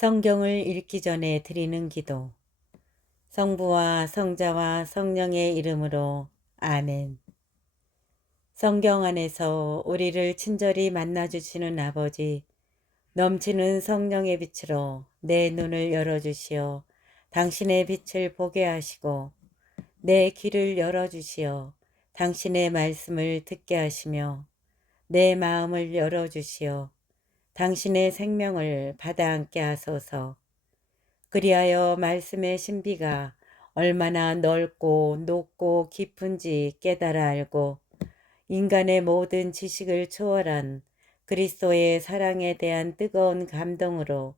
성경을 읽기 전에 드리는 기도. 성부와 성자와 성령의 이름으로 아멘. 성경 안에서 우리를 친절히 만나주시는 아버지, 넘치는 성령의 빛으로 내 눈을 열어주시어 당신의 빛을 보게 하시고, 내 귀를 열어주시어 당신의 말씀을 듣게 하시며, 내 마음을 열어주시어 당신의 생명을 받아 안게 하소서. 그리하여 말씀의 신비가 얼마나 넓고 높고 깊은지 깨달아 알고 인간의 모든 지식을 초월한 그리스도의 사랑에 대한 뜨거운 감동으로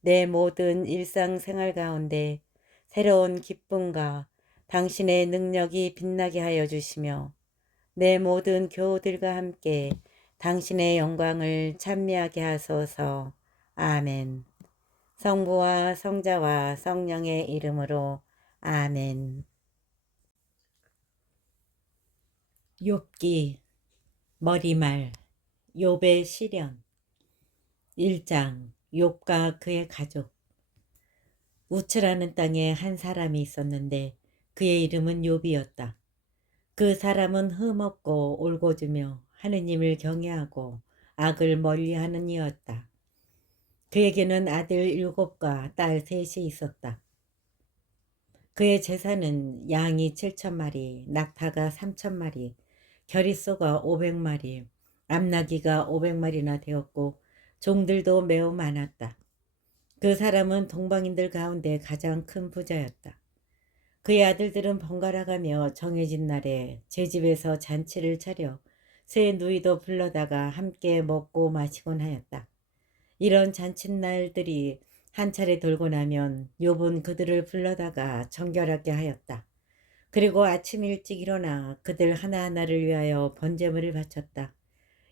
내 모든 일상생활 가운데 새로운 기쁨과 당신의 능력이 빛나게 하여 주시며 내 모든 교우들과 함께 당신의 영광을 찬미하게 하소서. 아멘. 성부와 성자와 성령의 이름으로 아멘. 욥기 머리말 욥의 시련 1장. 욥과 그의 가족. 우츠라는 땅에 한 사람이 있었는데 그의 이름은 욥이었다. 그 사람은 흠없고 올곧으며 하느님을 경외하고 악을 멀리하는 이였다. 그에게는 아들 7과 딸 3이 있었다. 그의 재산은 양이 7,000마리, 낙타가 3,000마리, 겨릿소가 500마리, 암나귀가 500마리나 되었고 종들도 매우 많았다. 그 사람은 동방인들 가운데 가장 큰 부자였다. 그의 아들들은 번갈아가며 정해진 날에 제 집에서 잔치를 차려 새 누이도 불러다가 함께 먹고 마시곤 하였다. 이런 잔칫날들이 한 차례 돌고 나면 욥은 그들을 불러다가 정결하게 하였다. 그리고 아침 일찍 일어나 그들 하나하나를 위하여 번제물을 바쳤다.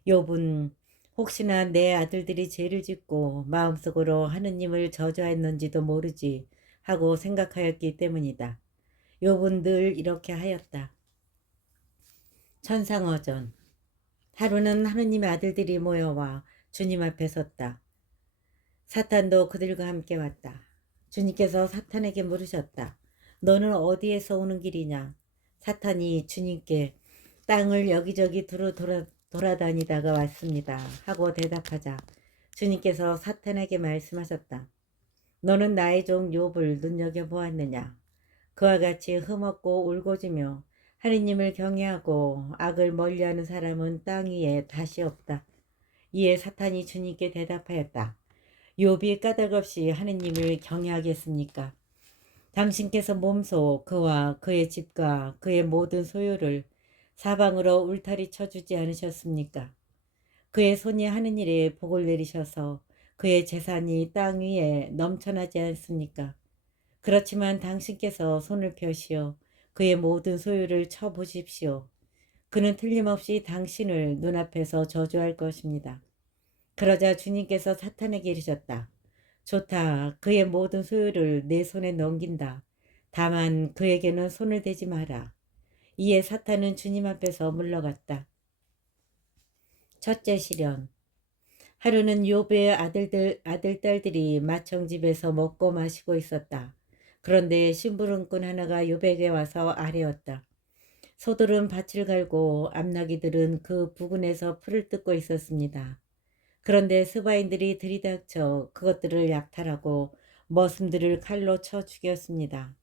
욥은 혹시나 내 아들들이 죄를 짓고 마음속으로 하느님을 저주하였는지도 모르지 하고 생각하였기 때문이다. 욥은 늘 이렇게 하였다. 천상어전. 하루는 하느님의 아들들이 모여와 주님 앞에 섰다. 사탄도 그들과 함께 왔다. 주님께서 사탄에게 물으셨다. 너는 어디에서 오는 길이냐? 사탄이 주님께 땅을 여기저기 두루 돌아다니다가 왔습니다 하고 대답하자 주님께서 사탄에게 말씀하셨다. 너는 나의 종 욥을 눈여겨보았느냐? 그와 같이 흠없고 울고지며 하느님을 경외하고 악을 멀리하는 사람은 땅 위에 다시 없다. 이에 사탄이 주님께 대답하였다. 욥이 까닭없이 하느님을 경외하겠습니까? 당신께서 몸소 그와 그의 집과 그의 모든 소유를 사방으로 울타리 쳐주지 않으셨습니까? 그의 손이 하는 일에 복을 내리셔서 그의 재산이 땅 위에 넘쳐나지 않습니까? 그렇지만 당신께서 손을 펴시어 그의 모든 소유를 쳐보십시오. 그는 틀림없이 당신을 눈앞에서 저주할 것입니다. 그러자 주님께서 사탄에게 이르셨다. 좋다. 그의 모든 소유를 내 손에 넘긴다. 다만 그에게는 손을 대지 마라. 이에 사탄은 주님 앞에서 물러갔다. 첫째 시련. 하루는 욥의 아들, 딸들이 맏형집에서 먹고 마시고 있었다. 그런데 심부름꾼 하나가 욥에게 와서 아뢰었다. 소들은 밭을 갈고 암나귀들은 그 부근에서 풀을 뜯고 있었습니다. 그런데 스바인들이 들이닥쳐 그것들을 약탈하고 머슴들을 칼로 쳐 죽였습니다.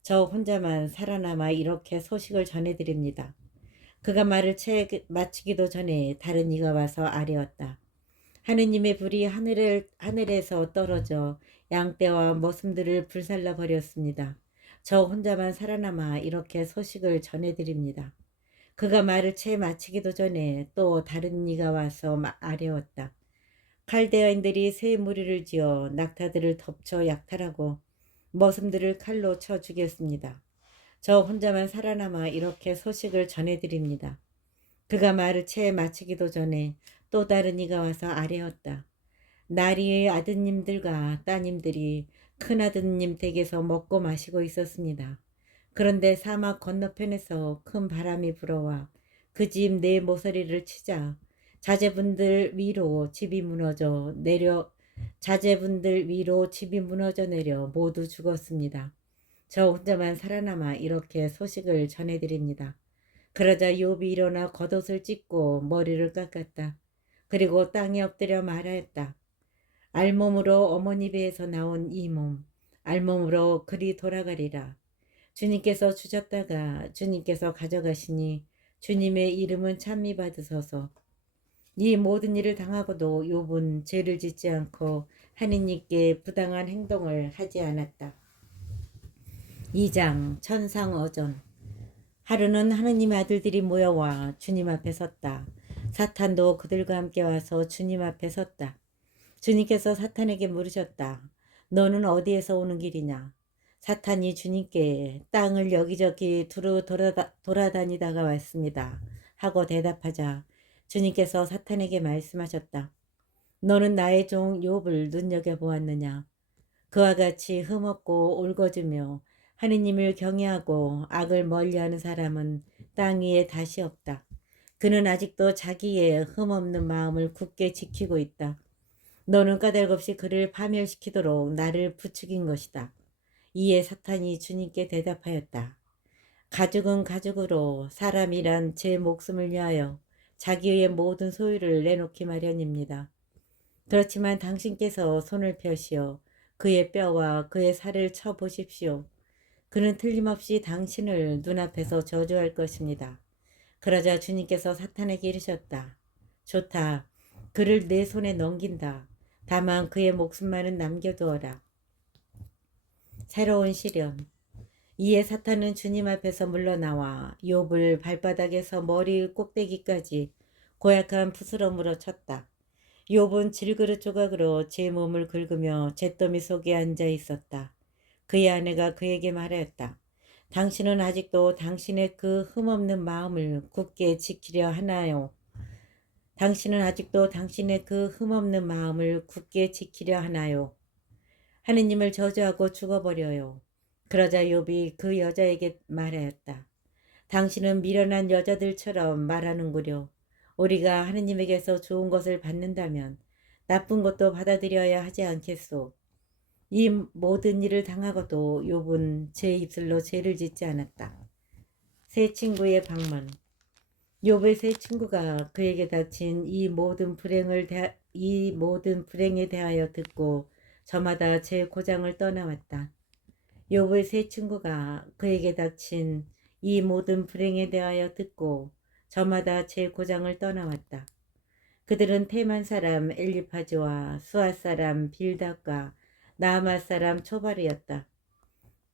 저 혼자만 살아남아 이렇게 소식을 전해드립니다. 그가 말을 마치기도 전에 다른 이가 와서 아뢰었다. 하느님의 불이 하늘에서 떨어져 양떼와 머슴들을 불살라 버렸습니다. 저 혼자만 살아남아 이렇게 소식을 전해드립니다. 그가 말을 채 마치기도 전에 또 다른 이가 와서 아뢰었다. 칼데아인들이 새 무리를 지어 낙타들을 덮쳐 약탈하고 머슴들을 칼로 쳐 죽였습니다. 저 혼자만 살아남아 이렇게 소식을 전해드립니다. 그가 말을 채 마치기도 전에 또 다른 이가 와서 아뢰었다. 나리의 아드님들과 따님들이 큰아드님 댁에서 먹고 마시고 있었습니다. 그런데 사막 건너편에서 큰 바람이 불어와 그 집 네 모서리를 치자 자제분들 위로 집이 무너져 내려 자제분들 위로 집이 무너져 내려 모두 죽었습니다. 저 혼자만 살아남아 이렇게 소식을 전해드립니다. 그러자 욥이 일어나 겉옷을 찢고 머리를 깎았다. 그리고 땅에 엎드려 말하였다. 알몸으로 어머니 배에서 나온 이 몸, 알몸으로 그리 돌아가리라. 주님께서 주셨다가 주님께서 가져가시니 주님의 이름은 찬미 받으소서. 이 모든 일을 당하고도 욥은 죄를 짓지 않고 하느님께 부당한 행동을 하지 않았다. 2장 천상어전. 하루는 하느님 아들들이 모여와 주님 앞에 섰다. 사탄도 그들과 함께 와서 주님 앞에 섰다. 주님께서 사탄에게 물으셨다. 너는 어디에서 오는 길이냐? 사탄이 주님께 땅을 여기저기 두루 돌아다니다가 왔습니다. 하고 대답하자 주님께서 사탄에게 말씀하셨다. 너는 나의 종 욥을 눈여겨보았느냐? 그와 같이 흠없고 올거주며 하느님을 경외하고 악을 멀리하는 사람은 땅 위에 다시 없다. 그는 아직도 자기의 흠없는 마음을 굳게 지키고 있다. 너는 까닭없이 그를 파멸시키도록 나를 부추긴 것이다. 이에 사탄이 주님께 대답하였다. 가죽은 가죽으로 사람이란 제 목숨을 위하여 자기의 모든 소유를 내놓기 마련입니다. 그렇지만 당신께서 손을 펴시어 그의 뼈와 그의 살을 쳐보십시오. 그는 틀림없이 당신을 눈앞에서 저주할 것입니다. 그러자 주님께서 사탄에게 이르셨다. 좋다. 그를 내 손에 넘긴다. 다만 그의 목숨만은 남겨두어라. 새로운 시련. 이에 사탄은 주님 앞에서 물러나와 욥을 발바닥에서 머리 꼭대기까지 고약한 푸스럼으로 쳤다. 욥은 질그릇 조각으로 제 몸을 긁으며 잿더미 속에 앉아 있었다. 그의 아내가 그에게 말하였다. 당신은 아직도 당신의 그 흠없는 마음을 굳게 지키려 하나요? 당신은 아직도 당신의 그 흠없는 마음을 굳게 지키려 하나요? 하느님을 저주하고 죽어버려요. 그러자 욥이 그 여자에게 말하였다. 당신은 미련한 여자들처럼 말하는구려. 우리가 하느님에게서 좋은 것을 받는다면 나쁜 것도 받아들여야 하지 않겠소. 이 모든 일을 당하고도 욥은 제 입술로 죄를 짓지 않았다. 새 친구의 방문. 욥의 새 친구가 그에게 닥친 이 모든 불행에 대하여 듣고 저마다 제 고장을 떠나왔다. 욥의 새 친구가 그에게 닥친 이 모든 불행에 대하여 듣고 저마다 제 고장을 떠나왔다. 그들은 테만 사람 엘리파즈와 수아 사람 빌닷과 나아마 사람 초발이었다.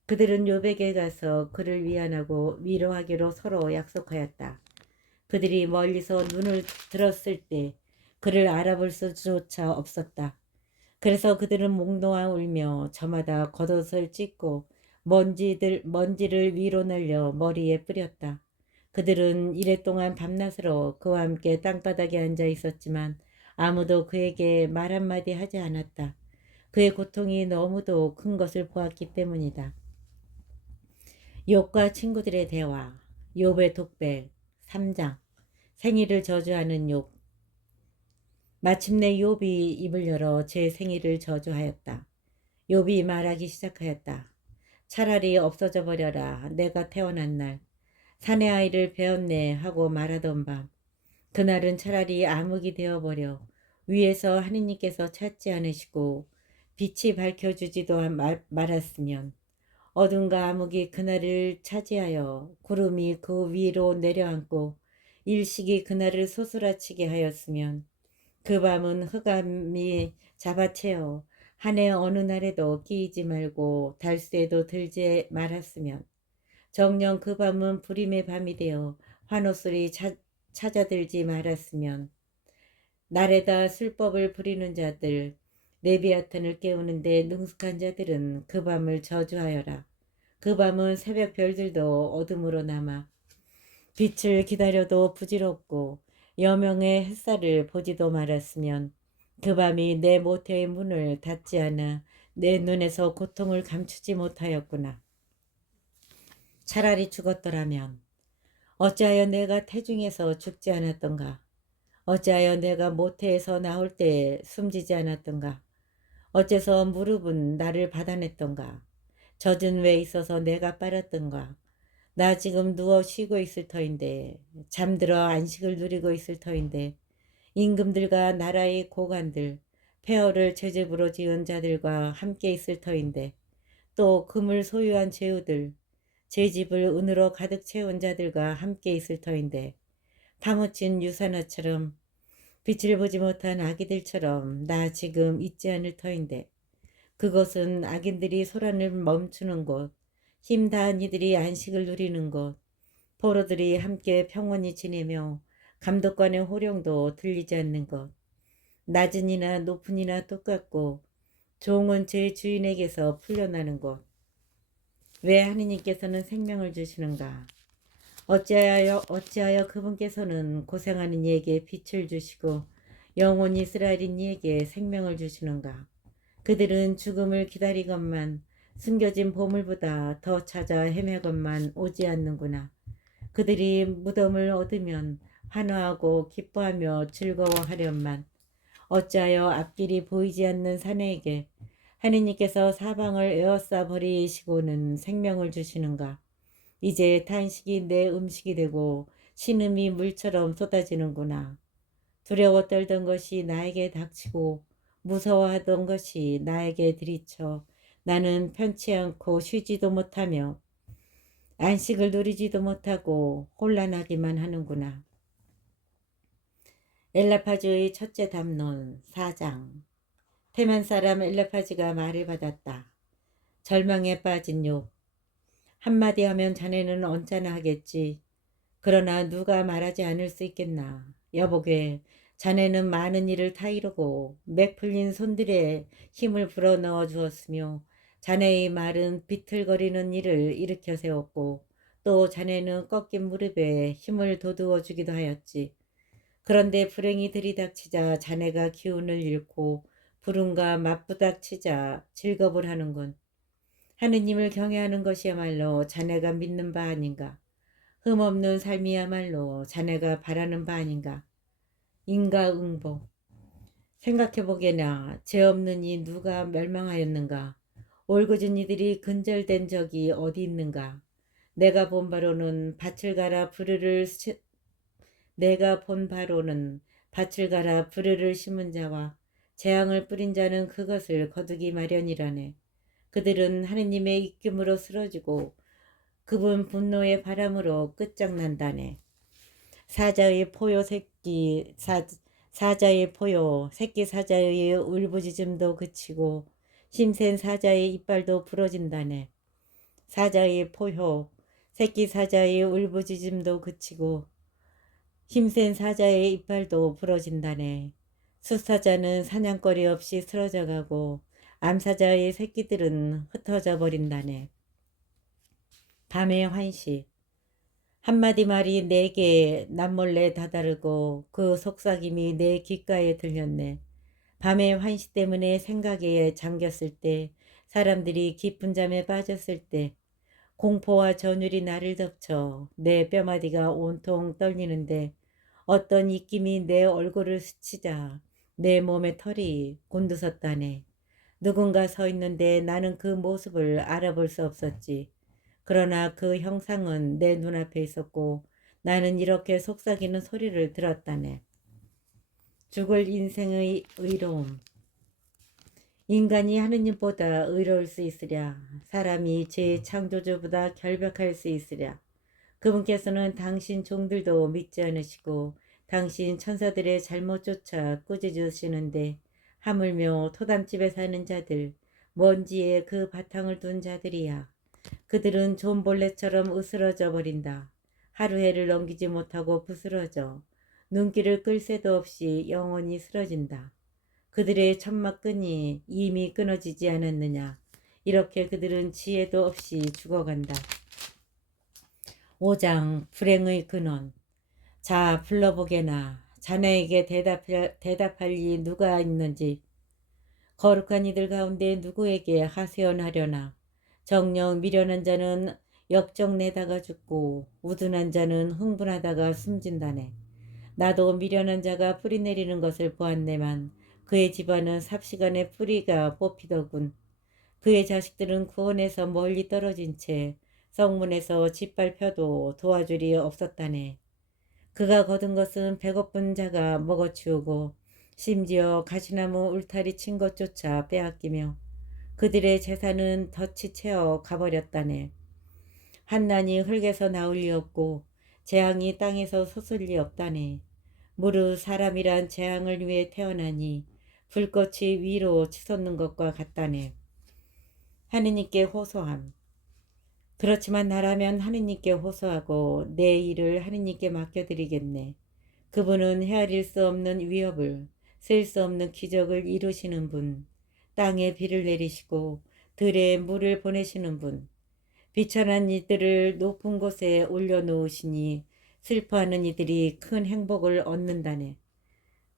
그들은 욥에게 가서 그를 위안하고 위로하기로 서로 약속하였다. 그들이 멀리서 눈을 들었을 때 그를 알아볼 수조차 없었다. 그래서 그들은 몽롱하 울며 저마다 겉옷을 찢고 먼지를 위로 날려 머리에 뿌렸다. 그들은 이랫동안 밤낮으로 그와 함께 땅바닥에 앉아 있었지만 아무도 그에게 말 한마디 하지 않았다. 그의 고통이 너무도 큰 것을 보았기 때문이다. 욥과 친구들의 대화. 욥의 독백 3장. 생일을 저주하는 욥. 마침내 욥이 입을 열어 제 생일을 저주하였다. 욥이 말하기 시작하였다. 차라리 없어져 버려라. 내가 태어난 날. 사내 아이를 배웠네 하고 말하던 밤. 그날은 차라리 암흑이 되어버려 위에서 하느님께서 찾지 않으시고 빛이 밝혀주지도 말았으면 어둠과 암흑이 그날을 차지하여 구름이 그 위로 내려앉고 일식이 그날을 소스라치게 하였으면 그 밤은 흑암이 잡아채어 한 해 어느 날에도 끼이지 말고 달수에도 들지 말았으면 정녕 그 밤은 불임의 밤이 되어 환호소리 찾아들지 말았으면 날에다 술법을 부리는 자들 레비아탄을 깨우는데 능숙한 자들은 그 밤을 저주하여라. 그 밤은 새벽 별들도 어둠으로 남아 빛을 기다려도 부질없고 여명의 햇살을 보지도 말았으면 그 밤이 내 모태의 문을 닫지 않아 내 눈에서 고통을 감추지 못하였구나. 차라리 죽었더라면 어찌하여 내가 태중에서 죽지 않았던가. 어찌하여 내가 모태에서 나올 때 숨지지 않았던가. 어째서 무릎은 나를 받아냈던가. 젖은 왜 있어서 내가 빨았던가. 나 지금 누워 쉬고 있을 터인데, 잠들어 안식을 누리고 있을 터인데, 임금들과 나라의 고관들, 폐허를 제 집으로 지은 자들과 함께 있을 터인데, 또 금을 소유한 제후들, 제 집을 은으로 가득 채운 자들과 함께 있을 터인데, 파묻힌 유산화처럼 빛을 보지 못한 아기들처럼 나 지금 있지 않을 터인데, 그것은 악인들이 소란을 멈추는 곳, 힘 다한 이들이 안식을 누리는 곳, 포로들이 함께 평온히 지내며 감독관의 호령도 들리지 않는 것, 낮은 이나 높은 이나 똑같고 종은 제 주인에게서 풀려나는 곳. 왜 하느님께서는 생명을 주시는가? 어찌하여 그분께서는 고생하는 이에게 빛을 주시고 영원히 이스라엘인 이에게 생명을 주시는가? 그들은 죽음을 기다리건만 숨겨진 보물보다 더 찾아 헤매건만 오지 않는구나. 그들이 무덤을 얻으면 환호하고 기뻐하며 즐거워하련만 어찌하여 앞길이 보이지 않는 사내에게 하느님께서 사방을 에워싸 버리시고는 생명을 주시는가. 이제 탄식이 내 음식이 되고 신음이 물처럼 쏟아지는구나. 두려워 떨던 것이 나에게 닥치고 무서워하던 것이 나에게 들이쳐 나는 편치 않고 쉬지도 못하며 안식을 누리지도 못하고 혼란하기만 하는구나. 엘라파즈의 첫째 담론 4장. 테만 사람 엘라파즈가 말을 받았다. 절망에 빠진 욥. 한마디 하면 자네는 언짢아 하겠지. 그러나 누가 말하지 않을 수 있겠나. 여보게, 자네는 많은 일을 다 이루고 맥 풀린 손들에 힘을 불어넣어 주었으며 자네의 말은 비틀거리는 일을 일으켜 세웠고 또 자네는 꺾인 무릎에 힘을 돋우어 주기도 하였지. 그런데 불행이 들이닥치자 자네가 기운을 잃고 불운과 맞부닥치자 즐겁을 하는군. 하느님을 경외하는 것이야말로 자네가 믿는 바 아닌가. 흠없는 삶이야말로 자네가 바라는 바 아닌가. 인과응보. 생각해보게나 죄 없는 이 누가 멸망하였는가. 올곧은 이들이 근절된 적이 어디 있는가. 내가 본 바로는 밭을 갈아 부르를 심은 자와 재앙을 뿌린 자는 그것을 거두기 마련이라네. 그들은 하느님의 입김으로 쓰러지고 그분 분노의 바람으로 끝장난다네. 사자의 포효 새끼 사자의 울부짖음도 그치고 힘센 사자의 이빨도 부러진다네. 사자의 포효 새끼 사자의 울부짖음도 그치고 힘센 사자의 이빨도 부러진다네. 숫사자는 사냥거리 없이 쓰러져가고 암사자의 새끼들은 흩어져 버린다네. 밤의 환시. 한마디 말이 내게 남몰래 다다르고 그 속삭임이 내 귓가에 들렸네. 밤의 환시 때문에 생각에 잠겼을 때, 사람들이 깊은 잠에 빠졌을 때, 공포와 전율이 나를 덮쳐 내 뼈마디가 온통 떨리는데 어떤 입김이 내 얼굴을 스치자 내 몸의 털이 곤두섰다네. 누군가 서 있는데 나는 그 모습을 알아볼 수 없었지. 그러나 그 형상은 내 눈앞에 있었고 나는 이렇게 속삭이는 소리를 들었다네. 죽을 인생의 의로움. 인간이 하느님보다 의로울 수 있으랴. 사람이 제 창조주보다 결백할 수 있으랴. 그분께서는 당신 종들도 믿지 않으시고 당신 천사들의 잘못조차 꾸짖으시는데 하물며 토담집에 사는 자들, 먼지에 그 바탕을 둔 자들이야. 그들은 좀벌레처럼 으스러져 버린다. 하루 해를 넘기지 못하고 부스러져 눈길을 끌 새도 없이 영원히 쓰러진다. 그들의 천막끈이 이미 끊어지지 않았느냐. 이렇게 그들은 지혜도 없이 죽어간다. 5장 불행의 근원. 자, 불러보게나. 자네에게 대답할 이 누가 있는지. 거룩한 이들 가운데 누구에게 하소연하려나. 정녕 미련한 자는 역정내다가 죽고 우둔한 자는 흥분하다가 숨진다네. 나도 미련한 자가 뿌리 내리는 것을 보았네만 그의 집안은 삽시간에 뿌리가 뽑히더군. 그의 자식들은 구원에서 멀리 떨어진 채 성문에서 짓밟혀도 도와줄이 없었다네. 그가 거둔 것은 배고픈 자가 먹어치우고 심지어 가시나무 울타리 친 것조차 빼앗기며 그들의 재산은 덫이 채어 가버렸다네. 한난이 흙에서 나올 리 없고 재앙이 땅에서 솟을 리 없다네. 무릇 사람이란 재앙을 위해 태어나니 불꽃이 위로 치솟는 것과 같다네. 하느님께 호소함. 그렇지만 나라면 하느님께 호소하고 내 일을 하느님께 맡겨드리겠네. 그분은 헤아릴 수 없는 위협을, 셀 수 없는 기적을 이루시는 분, 땅에 비를 내리시고 들에 물을 보내시는 분, 비천한 이들을 높은 곳에 올려놓으시니 슬퍼하는 이들이 큰 행복을 얻는다네.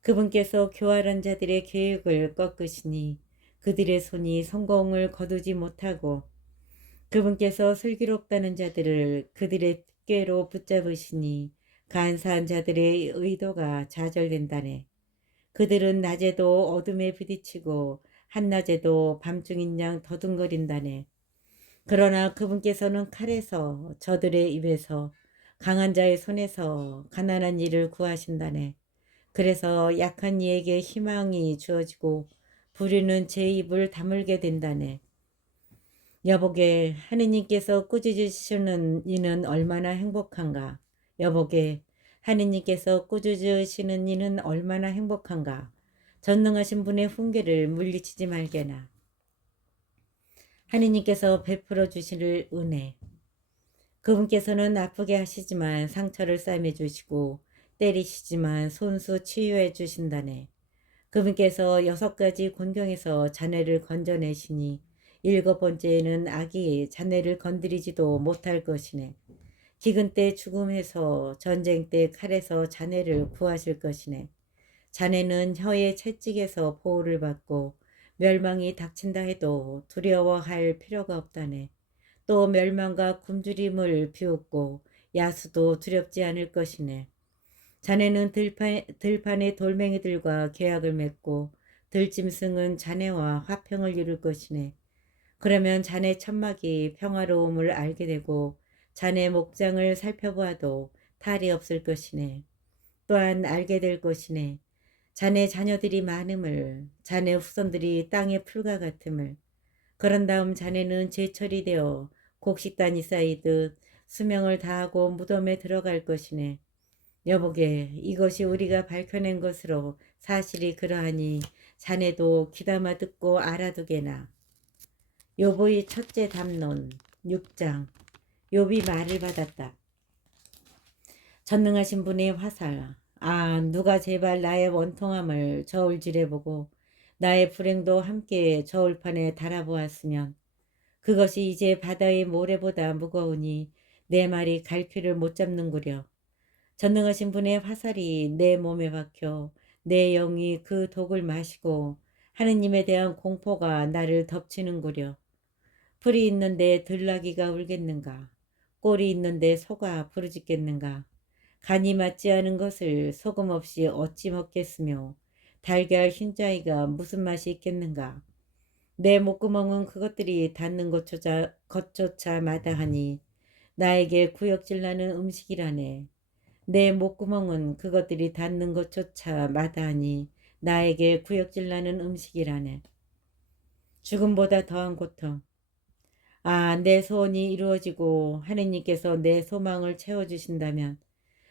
그분께서 교활한 자들의 계획을 꺾으시니 그들의 손이 성공을 거두지 못하고 그분께서 슬기롭다는 자들을 그들의 꾀로 붙잡으시니 간사한 자들의 의도가 좌절된다네. 그들은 낮에도 어둠에 부딪히고 한낮에도 밤중인 양 더듬거린다네. 그러나 그분께서는 칼에서 저들의 입에서 강한 자의 손에서 가난한 이를 구하신다네. 그래서 약한 이에게 희망이 주어지고 부류는 제 입을 다물게 된다네. 여보게 하느님께서 꾸짖으시는 이는 얼마나 행복한가. 여보게 하느님께서 꾸짖으시는 이는 얼마나 행복한가. 전능하신 분의 훈계를 물리치지 말게나. 하느님께서 베풀어 주실 은혜. 그분께서는 아프게 하시지만 상처를 싸매 주시고 때리시지만 손수 치유해 주신다네. 그분께서 6가지 곤경에서 자네를 건져내시니 7번째에는 악이 자네를 건드리지도 못할 것이네. 기근 때 죽음에서 전쟁 때 칼에서 자네를 구하실 것이네. 자네는 혀의 채찍에서 보호를 받고 멸망이 닥친다 해도 두려워할 필요가 없다네. 또 멸망과 굶주림을 비웃고 야수도 두렵지 않을 것이네. 자네는 들판의 돌멩이들과 계약을 맺고 들짐승은 자네와 화평을 이룰 것이네. 그러면 자네 천막이 평화로움을 알게 되고 자네 목장을 살펴보아도 탈이 없을 것이네. 또한 알게 될 것이네. 자네 자녀들이 많음을, 자네 후손들이 땅의 풀과 같음을. 그런 다음 자네는 제철이 되어 곡식단이 쌓이듯 수명을 다하고 무덤에 들어갈 것이네. 여보게 이것이 우리가 밝혀낸 것으로 사실이 그러하니 자네도 귀담아 듣고 알아두게나. 욥의 첫째 담론 6장. 욥이 말을 받았다. 전능하신 분의 화살. 아 누가 제발 나의 원통함을 저울질해 보고 나의 불행도 함께 저울판에 달아보았으면 그것이 이제 바다의 모래보다 무거우니 내 말이 갈퀴를 못 잡는구려. 전능하신 분의 화살이 내 몸에 박혀 내 영이 그 독을 마시고 하느님에 대한 공포가 나를 덮치는구려. 풀이 있는데 들나귀가 울겠는가? 꼴이 있는데 소가 부르짖겠는가? 간이 맞지 않은 것을 소금 없이 어찌 먹겠으며 달걀 흰자위가 무슨 맛이 있겠는가? 내 목구멍은 그것들이 닿는 것조차 마다하니 나에게 구역질 나는 음식이라네. 내 목구멍은 그것들이 닿는 것조차 마다하니 나에게 구역질 나는 음식이라네. 죽음보다 더한 고통. 아, 내 소원이 이루어지고 하느님께서 내 소망을 채워주신다면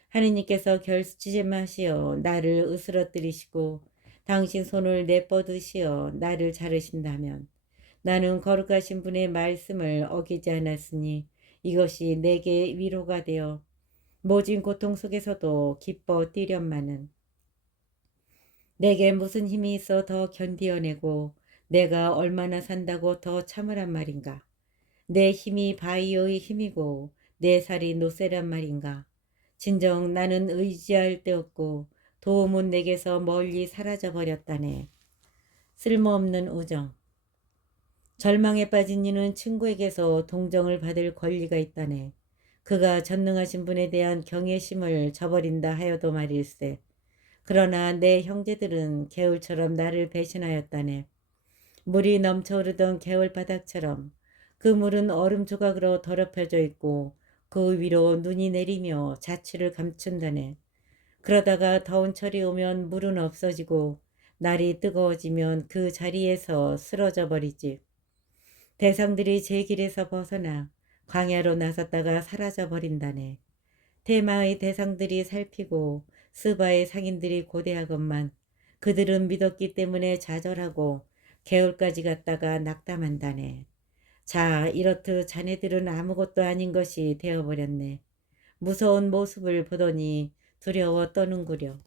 하느님께서 결집하시어 나를 으스러뜨리시고 당신 손을 내뻗으시어 나를 자르신다면 나는 거룩하신 분의 말씀을 어기지 않았으니 이것이 내게 위로가 되어 모진 고통 속에서도 기뻐 뛰련마는 내게 무슨 힘이 있어 더 견디어내고 내가 얼마나 산다고 더 참으란 말인가. 내 힘이 바위의 힘이고 내 살이 노쇠란 말인가. 진정 나는 의지할 데 없고 도움은 내게서 멀리 사라져 버렸다네. 쓸모없는 우정. 절망에 빠진 이는 친구에게서 동정을 받을 권리가 있다네. 그가 전능하신 분에 대한 경외심을 저버린다 하여도 말일세. 그러나 내 형제들은 개울처럼 나를 배신하였다네. 물이 넘쳐오르던 개울 바닥처럼 그 물은 얼음 조각으로 더럽혀져 있고 그 위로 눈이 내리며 자취를 감춘다네. 그러다가 더운 철이 오면 물은 없어지고 날이 뜨거워지면 그 자리에서 쓰러져 버리지. 대상들이 제 길에서 벗어나 광야로 나섰다가 사라져 버린다네. 테마의 대상들이 살피고 스바의 상인들이 고대하건만 그들은 믿었기 때문에 좌절하고 개울까지 갔다가 낙담한다네. 자, 이렇듯 자네들은 아무것도 아닌 것이 되어버렸네. 무서운 모습을 보더니 두려워 떠는구려.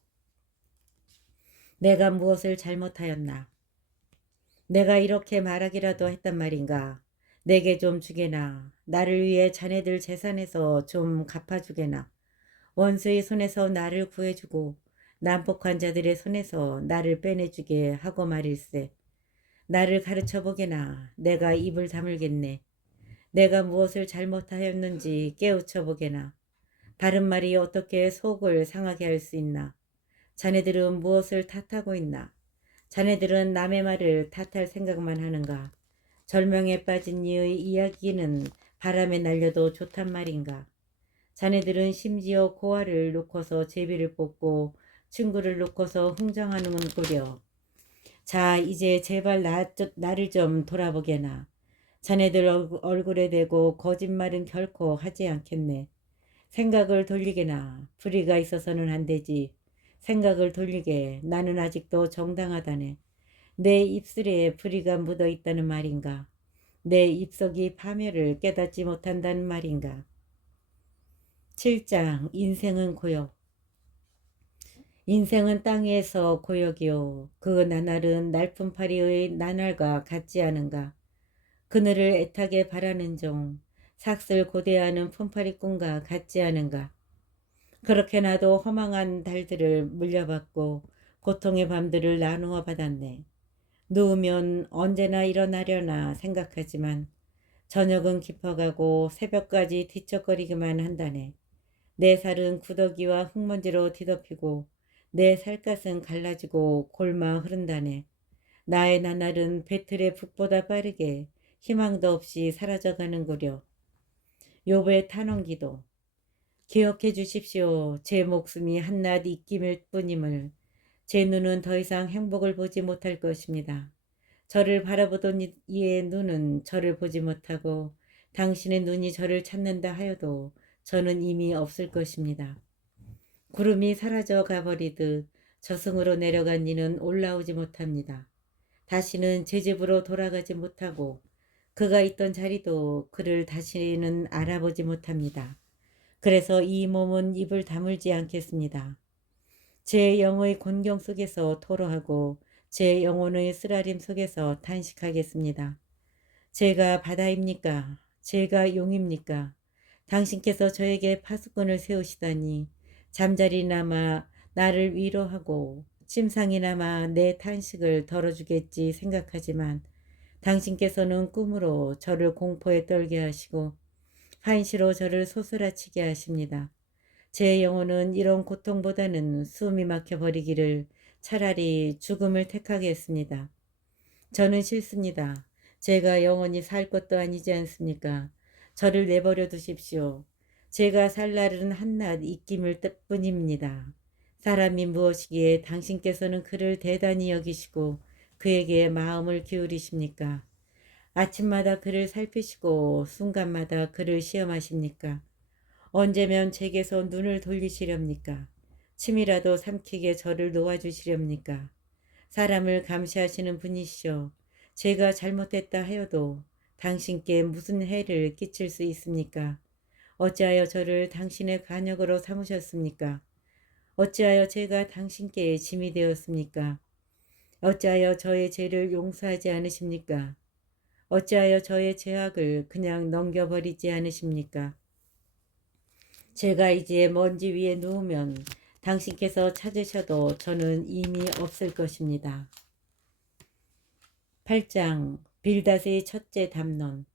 내가 무엇을 잘못하였나? 내가 이렇게 말하기라도 했단 말인가? 내게 좀 주게나. 나를 위해 자네들 재산에서 좀 갚아주게나. 원수의 손에서 나를 구해주고 난폭한 자들의 손에서 나를 빼내주게 하고 말일세. 나를 가르쳐보게나. 내가 입을 다물겠네. 내가 무엇을 잘못하였는지 깨우쳐보게나. 바른 말이 어떻게 속을 상하게 할 수 있나. 자네들은 무엇을 탓하고 있나. 자네들은 남의 말을 탓할 생각만 하는가. 절명에 빠진 이의 이야기는 바람에 날려도 좋단 말인가. 자네들은 심지어 고아를 놓고서 제비를 뽑고 친구를 놓고서 흥정하는구려. 자, 이제 제발 나를 좀 돌아보게나. 자네들 얼굴에 대고 거짓말은 결코 하지 않겠네. 생각을 돌리게나. 불의가 있어서는 안 되지. 생각을 돌리게. 나는 아직도 정당하다네. 내 입술에 불의가 묻어 있다는 말인가. 내 입속이 파멸을 깨닫지 못한다는 말인가. 7장 인생은 고역. 인생은 땅 위에서 고역이요. 그 나날은 날품파리의 나날과 같지 않은가. 그늘을 애타게 바라는 종, 삭슬 고대하는 품파리꾼과 같지 않은가. 그렇게 나도 허망한 달들을 물려받고 고통의 밤들을 나누어 받았네. 누우면 언제나 일어나려나 생각하지만 저녁은 깊어가고 새벽까지 뒤척거리기만 한다네. 내 살은 구더기와 흙먼지로 뒤덮이고 내 살갗은 갈라지고 골마 흐른다네. 나의 나날은 배틀의 북보다 빠르게 희망도 없이 사라져가는구려. 욥의 탄원기도. 기억해 주십시오. 제 목숨이 한낱 입김일 뿐임을. 제 눈은 더 이상 행복을 보지 못할 것입니다. 저를 바라보던 이의 눈은 저를 보지 못하고 당신의 눈이 저를 찾는다 하여도 저는 이미 없을 것입니다. 구름이 사라져 가버리듯 저승으로 내려간 이는 올라오지 못합니다. 다시는 제 집으로 돌아가지 못하고 그가 있던 자리도 그를 다시는 알아보지 못합니다. 그래서 이 몸은 입을 다물지 않겠습니다. 제 영의 곤경 속에서 토로하고 제 영혼의 쓰라림 속에서 탄식하겠습니다. 제가 바다입니까? 제가 용입니까? 당신께서 저에게 파수꾼을 세우시다니 잠자리나마 나를 위로하고 침상이나마 내 탄식을 덜어주겠지 생각하지만 당신께서는 꿈으로 저를 공포에 떨게 하시고 한시로 저를 소스라치게 하십니다. 제 영혼은 이런 고통보다는 숨이 막혀버리기를 차라리 죽음을 택하겠습니다. 저는 싫습니다. 제가 영원히 살 것도 아니지 않습니까? 저를 내버려 두십시오. 제가 살 날은 한낱 입김을 뿐입니다. 사람이 무엇이기에 당신께서는 그를 대단히 여기시고 그에게 마음을 기울이십니까? 아침마다 그를 살피시고 순간마다 그를 시험하십니까? 언제면 제게서 눈을 돌리시렵니까? 침이라도 삼키게 저를 놓아주시렵니까? 사람을 감시하시는 분이시오. 제가 잘못했다 하여도 당신께 무슨 해를 끼칠 수 있습니까? 어찌하여 저를 당신의 관역으로 삼으셨습니까? 어찌하여 제가 당신께 짐이 되었습니까? 어찌하여 저의 죄를 용서하지 않으십니까? 어찌하여 저의 죄악을 그냥 넘겨버리지 않으십니까? 제가 이제 먼지 위에 누우면 당신께서 찾으셔도 저는 이미 없을 것입니다. 8장 빌닷의 첫째 담론.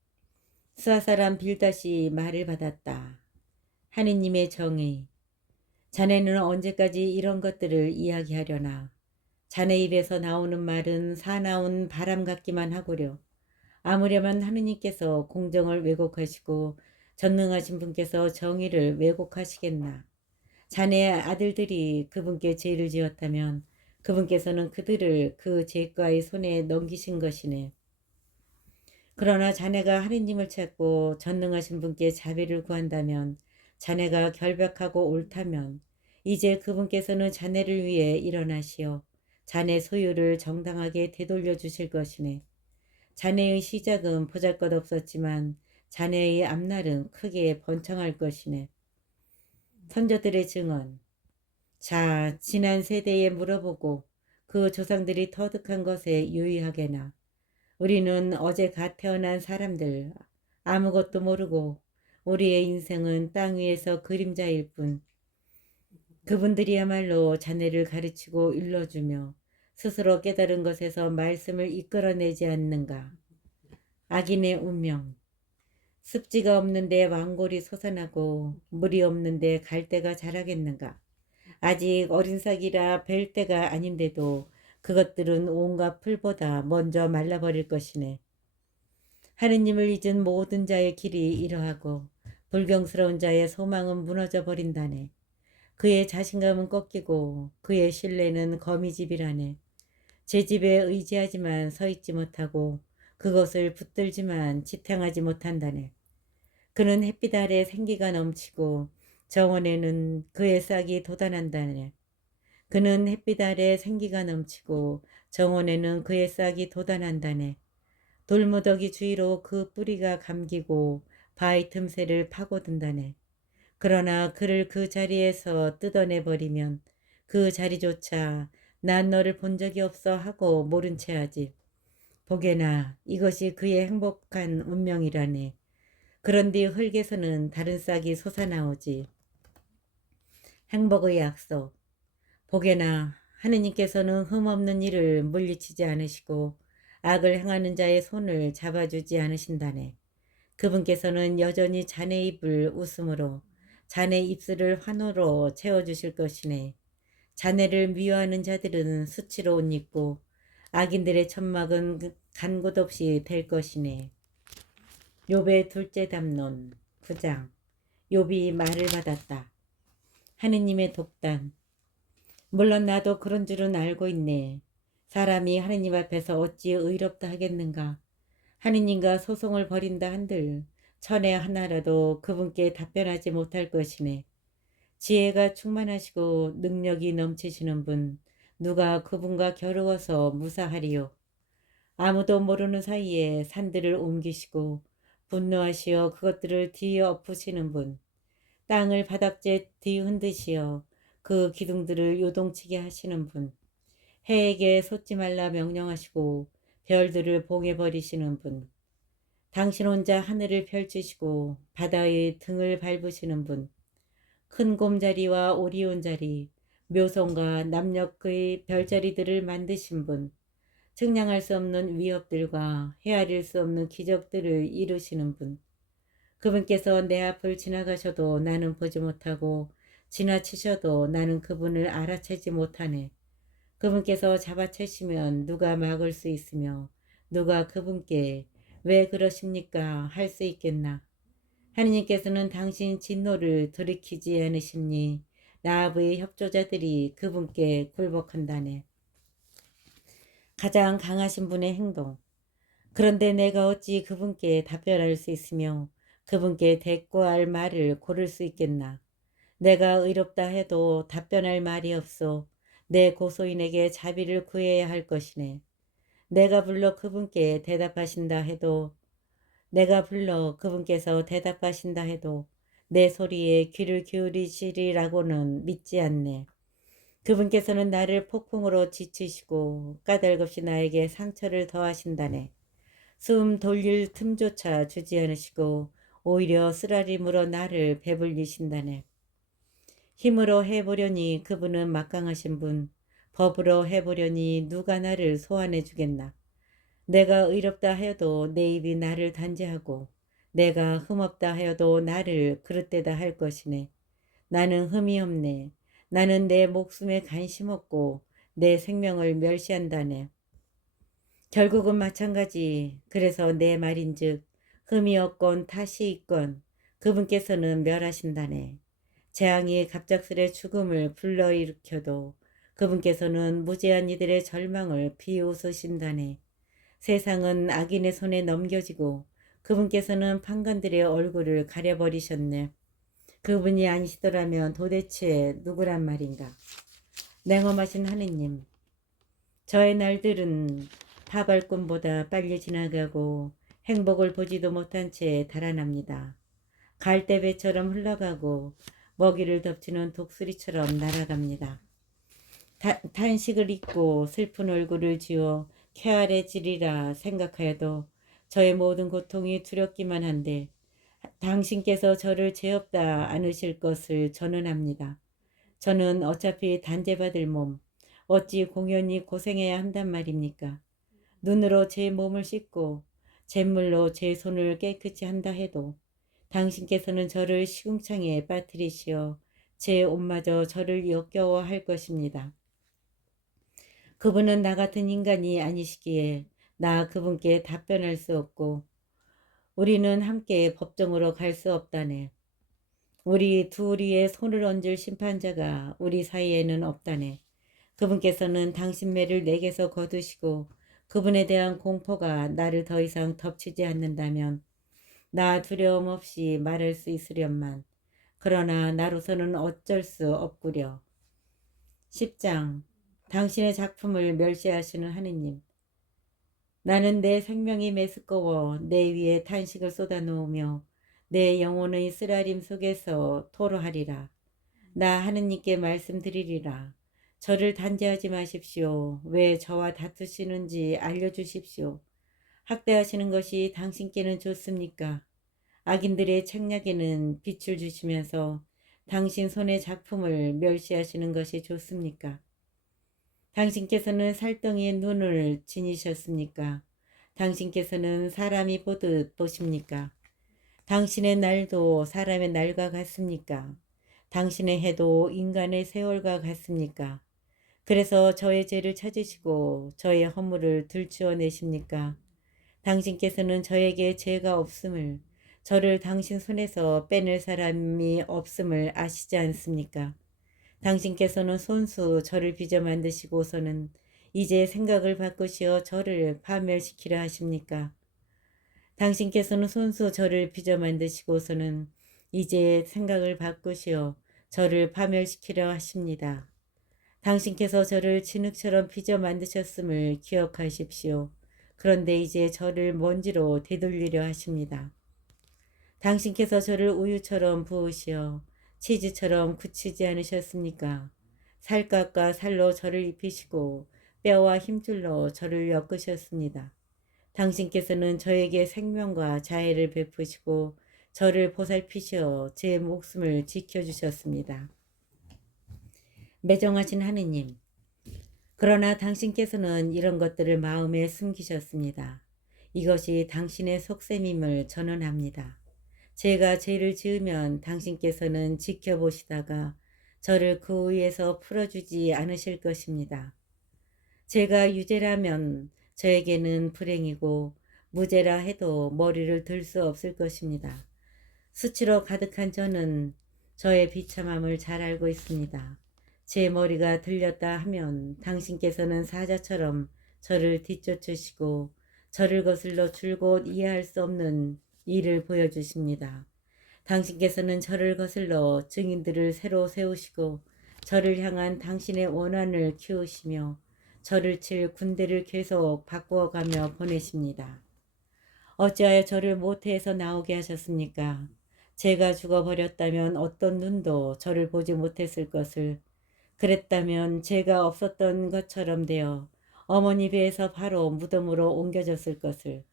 수아사람 빌닷이 말을 받았다. 하느님의 정의. 자네는 언제까지 이런 것들을 이야기하려나. 자네 입에서 나오는 말은 사나운 바람 같기만 하구려. 아무려면 하느님께서 공정을 왜곡하시고 전능하신 분께서 정의를 왜곡하시겠나. 자네의 아들들이 그분께 죄를 지었다면 그분께서는 그들을 그 죄가의 손에 넘기신 것이네. 그러나 자네가 하느님을 찾고 전능하신 분께 자비를 구한다면, 자네가 결백하고 옳다면 이제 그분께서는 자네를 위해 일어나시어 자네 소유를 정당하게 되돌려 주실 것이네. 자네의 시작은 보잘것없었지만 자네의 앞날은 크게 번창할 것이네. 선조들의 증언. 자, 지난 세대에 물어보고 그 조상들이 터득한 것에 유의하게나. 우리는 어제 갓 태어난 사람들, 아무것도 모르고 우리의 인생은 땅 위에서 그림자일 뿐. 그분들이야말로 자네를 가르치고 일러주며 스스로 깨달은 것에서 말씀을 이끌어내지 않는가. 악인의 운명. 습지가 없는데 왕골이 솟아나고 물이 없는데 갈대가 자라겠는가. 아직 어린 싹이라 뵐 때가 아닌데도 그것들은 온갖 풀보다 먼저 말라버릴 것이네. 하느님을 잊은 모든 자의 길이 이러하고 불경스러운 자의 소망은 무너져 버린다네. 그의 자신감은 꺾이고 그의 신뢰는 거미집이라네. 제 집에 의지하지만 서 있지 못하고 그것을 붙들지만 지탱하지 못한다네. 그는 햇빛 아래 생기가 넘치고 정원에는 그의 싹이 돋아난다네. 그는 햇빛 아래 생기가 넘치고 정원에는 그의 싹이 돋아난다네. 돌무더기 주위로 그 뿌리가 감기고 바위 틈새를 파고든다네. 그러나 그를 그 자리에서 뜯어내버리면 그 자리조차 난 너를 본 적이 없어 하고 모른 채 하지. 보게나 이것이 그의 행복한 운명이라네. 그런 뒤 흙에서는 다른 싹이 솟아나오지. 행복의 약속. 보게나 하느님께서는 흠없는 일을 물리치지 않으시고 악을 행하는 자의 손을 잡아주지 않으신다네. 그분께서는 여전히 자네 입을 웃음으로 자네 입술을 환호로 채워주실 것이네. 자네를 미워하는 자들은 수치로 옷 입고 악인들의 천막은 간 곳 없이 될 것이네. 욥의 둘째 담론 9장. 욥이 말을 받았다. 하느님의 독단. 물론 나도 그런 줄은 알고 있네. 사람이 하느님 앞에서 어찌 의롭다 하겠는가. 하느님과 소송을 벌인다 한들 천에 하나라도 그분께 답변하지 못할 것이네. 지혜가 충만하시고 능력이 넘치시는 분, 누가 그분과 겨루어서 무사하리요. 아무도 모르는 사이에 산들을 옮기시고 분노하시어 그것들을 뒤엎으시는 분, 땅을 바닥재 뒤흔드시어 그 기둥들을 요동치게 하시는 분, 해에게 솟지 말라 명령하시고 별들을 봉해버리시는 분, 당신 혼자 하늘을 펼치시고 바다의 등을 밟으시는 분, 큰 곰자리와 오리온 자리, 묘성과 남녘의 별자리들을 만드신 분, 측량할 수 없는 위협들과 헤아릴 수 없는 기적들을 이루시는 분, 그분께서 내 앞을 지나가셔도 나는 보지 못하고 지나치셔도 나는 그분을 알아채지 못하네. 그분께서 잡아채시면 누가 막을 수 있으며 누가 그분께 왜 그러십니까 할 수 있겠나. 하느님께서는 당신 진노를 돌이키지 않으시니 라합의 협조자들이 그분께 굴복한다네. 가장 강하신 분의 행동. 그런데 내가 어찌 그분께 답변할 수 있으며 그분께 대꾸할 말을 고를 수 있겠나. 내가 의롭다 해도 답변할 말이 없어 내 고소인에게 자비를 구해야 할 것이네. 내가 불러 그분께 대답하신다 해도 내가 불러 그분께서 대답하신다 해도 내 소리에 귀를 기울이시리라고는 믿지 않네. 그분께서는 나를 폭풍으로 지치시고 까닭없이 나에게 상처를 더하신다네. 숨 돌릴 틈조차 주지 않으시고 오히려 쓰라리 물어 나를 배불리신다네. 힘으로 해보려니 그분은 막강하신 분, 법으로 해보려니 누가 나를 소환해 주겠나. 내가 의롭다 하여도 내 입이 나를 단죄하고 내가 흠없다 하여도 나를 그릇되다 할 것이네. 나는 흠이 없네. 나는 내 목숨에 관심 없고 내 생명을 멸시한다네. 결국은 마찬가지. 그래서 내 말인즉 흠이 없건 탓이 있건 그분께서는 멸하신다네. 재앙이 갑작스레 죽음을 불러일으켜도 그분께서는 무죄한 이들의 절망을 비웃으신다네. 세상은 악인의 손에 넘겨지고 그분께서는 판관들의 얼굴을 가려버리셨네. 그분이 아니시더라면 도대체 누구란 말인가. 냉엄하신 하느님, 저의 날들은 타발꿈보다 빨리 지나가고 행복을 보지도 못한 채 달아납니다. 갈대배처럼 흘러가고 먹이를 덮치는 독수리처럼 날아갑니다. 탄식을 잊고 슬픈 얼굴을 지어 쾌활해지리라 생각하여도 저의 모든 고통이 두렵기만 한데 당신께서 저를 죄 없다 않으실 것을 저는 압니다. 저는 어차피 단죄받을 몸, 어찌 공연히 고생해야 한단 말입니까? 눈으로 제 몸을 씻고 잿물로 제 손을 깨끗이 한다 해도 당신께서는 저를 시궁창에 빠뜨리시어 제 옷마저 저를 역겨워 할 것입니다. 그분은 나 같은 인간이 아니시기에 나 그분께 답변할 수 없고 우리는 함께 법정으로 갈 수 없다네. 우리 둘이의 손을 얹을 심판자가 우리 사이에는 없다네. 그분께서는 당신 매를 내게서 거두시고 그분에 대한 공포가 나를 더 이상 덮치지 않는다면 나 두려움 없이 말할 수 있으련만. 그러나 나로서는 어쩔 수 없구려. 10장. 당신의 작품을 멸시하시는 하느님. 나는 내 생명이 메스꺼워 내 위에 탄식을 쏟아놓으며 내 영혼의 쓰라림 속에서 토로하리라. 나 하느님께 말씀드리리라. 저를 단죄하지 마십시오. 왜 저와 다투시는지 알려주십시오. 학대하시는 것이 당신께는 좋습니까? 악인들의 책략에는 빛을 주시면서 당신 손의 작품을 멸시하시는 것이 좋습니까? 당신께서는 살덩이의 눈을 지니셨습니까? 당신께서는 사람이 보듯 보십니까? 당신의 날도 사람의 날과 같습니까? 당신의 해도 인간의 세월과 같습니까? 그래서 저의 죄를 찾으시고 저의 허물을 들추어 내십니까? 당신께서는 저에게 죄가 없음을, 저를 당신 손에서 빼낼 사람이 없음을 아시지 않습니까? 당신께서는 손수 저를 빚어 만드시고서는 이제 생각을 바꾸시어 저를 파멸시키려 하십니까? 당신께서는 손수 저를 빚어 만드시고서는 이제 생각을 바꾸시어 저를 파멸시키려 하십니다. 당신께서 저를 진흙처럼 빚어 만드셨음을 기억하십시오. 그런데 이제 저를 먼지로 되돌리려 하십니다. 당신께서 저를 우유처럼 부으시어 치즈처럼 굳히지 않으셨습니까? 살갗과 살로 저를 입히시고 뼈와 힘줄로 저를 엮으셨습니다. 당신께서는 저에게 생명과 자애를 베푸시고 저를 보살피시어 제 목숨을 지켜주셨습니다. 매정하신 하느님, 그러나 당신께서는 이런 것들을 마음에 숨기셨습니다. 이것이 당신의 속셈임을 저는 압니다. 제가 죄를 지으면 당신께서는 지켜보시다가 저를 그 위에서 풀어주지 않으실 것입니다. 제가 유죄라면 저에게는 불행이고 무죄라 해도 머리를 들 수 없을 것입니다. 수치로 가득한 저는 저의 비참함을 잘 알고 있습니다. 제 머리가 들렸다 하면 당신께서는 사자처럼 저를 뒤쫓으시고 저를 거슬러 줄곧 이해할 수 없는 일을 보여주십니다. 당신께서는 저를 거슬러 증인들을 새로 세우시고 저를 향한 당신의 원한을 키우시며 저를 칠 군대를 계속 바꾸어가며 보내십니다. 어찌하여 저를 모태에서 나오게 하셨습니까? 제가 죽어버렸다면 어떤 눈도 저를 보지 못했을 것을, 그랬다면 제가 없었던 것처럼 되어 어머니 배에서 바로 무덤으로 옮겨졌을 것을.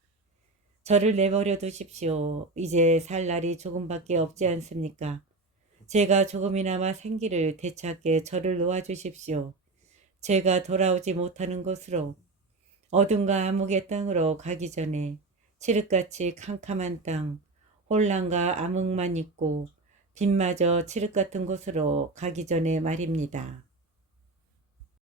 저를 내버려 두십시오. 이제 살 날이 조금밖에 없지 않습니까? 제가 조금이나마 생기를 되찾게 저를 놓아주십시오. 제가 돌아오지 못하는 곳으로, 어둠과 암흑의 땅으로 가기 전에 칠흑같이 캄캄한 땅, 혼란과 암흑만 있고 빛마저 칠흑 같은 곳으로 가기 전에 말입니다.